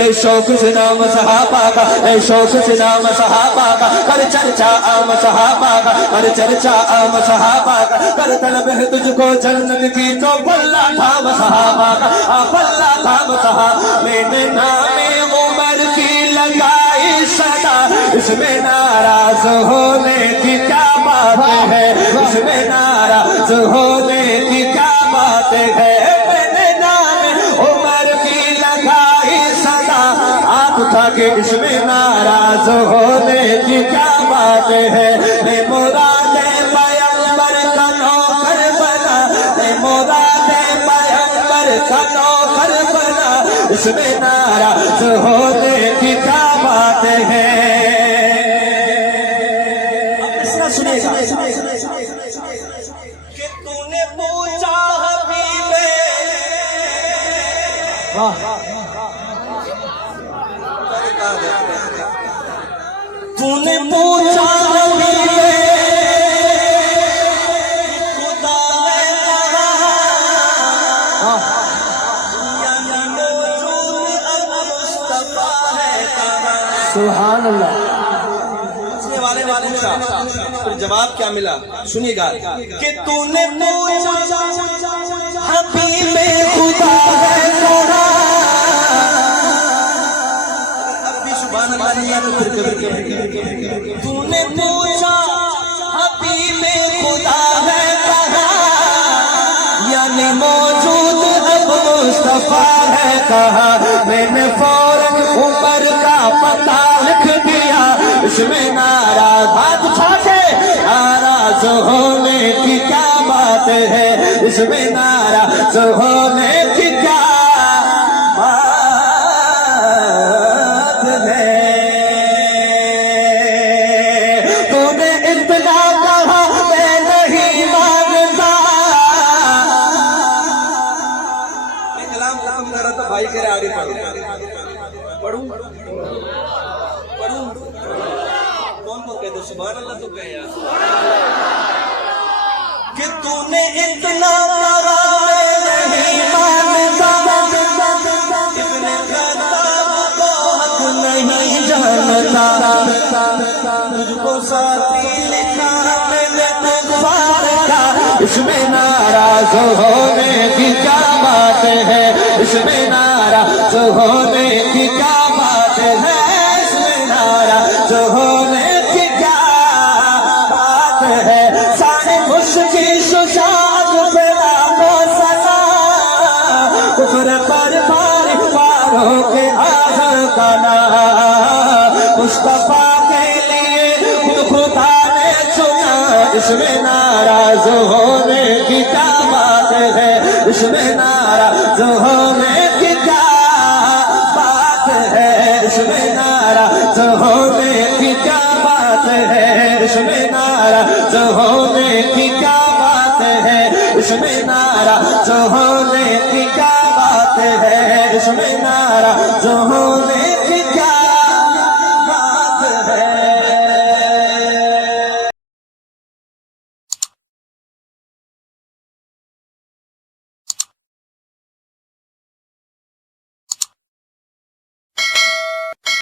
शौक से नाम सहाबा का, शौक से नाम सहाबा का, कर चर्चा आम सहाबा का, कर चर्चा आम सहाबा का, कर तलब है तुझको जन्नत की तो पल्ला थाम सहाबा का, पल्ला थाम सहाबा। मैंने नामे उमर की लगाई सदा, इसमें नाराज होने की क्या बात है, इसमें नाराज होने की क्या बात है। मैंने नामे उमर की लगाई सदा, आप था कि इसमें नाराज होने की क्या बात है। मुरादे पैगंबर का नौकर बना, मुरादे पैगंबर का नौकर बना, इसमें नाराज होने की क्या बात है। सुनिएगा कि तूने पूछा हबीबे, तूने पूछा हबीबे, खुदा ने कहा यानी मौजूद अब मुस्तफा है कहा। सुभान अल्लाह। पूछने वाले ने पूछा, फिर जवाब क्या मिला, सुनिएगा कि तूने पूछा हबीबे खुदा है कहा। तूने पूछा हबीबे खुदा है कहा, यानी मौजूद अब मुस्तफा है कहा। मैंने फौरन ऊपर का पता लिख दिया, इसमें नाराज हाथ उठाके नाराज होने की क्या बात है, इसमें नाराज होने की क्या भाई के आगे पढ़ूं कौन कौन कहते सुभान अल्लाह तो कहे यार कि तूने इतना नहीं मानता, इब्ने खत्ताब को हक नहीं जानता, तुझको साथी लिखा मैंने कुफार का, इसमें नाराज होने की क्या बात है, इसमें नाराज होने की क्या बात है, इसमें नाराज होने की क्या बात है। सारे मुश्किल सुशाद पेला को सना, कुफर पर पारों के आज़र का ना, मुस्तफा के लिए खुद खुदा ने चुना, इसमें नाराज होने की क्या बात है, इसमें नाराज होने की क्या बात है, इसमें नाराज होने की क्या बात है, इसमें नाराज होने की क्या बात है, इसमें नाराज होने की क्या बात है, इसमें नाराज होने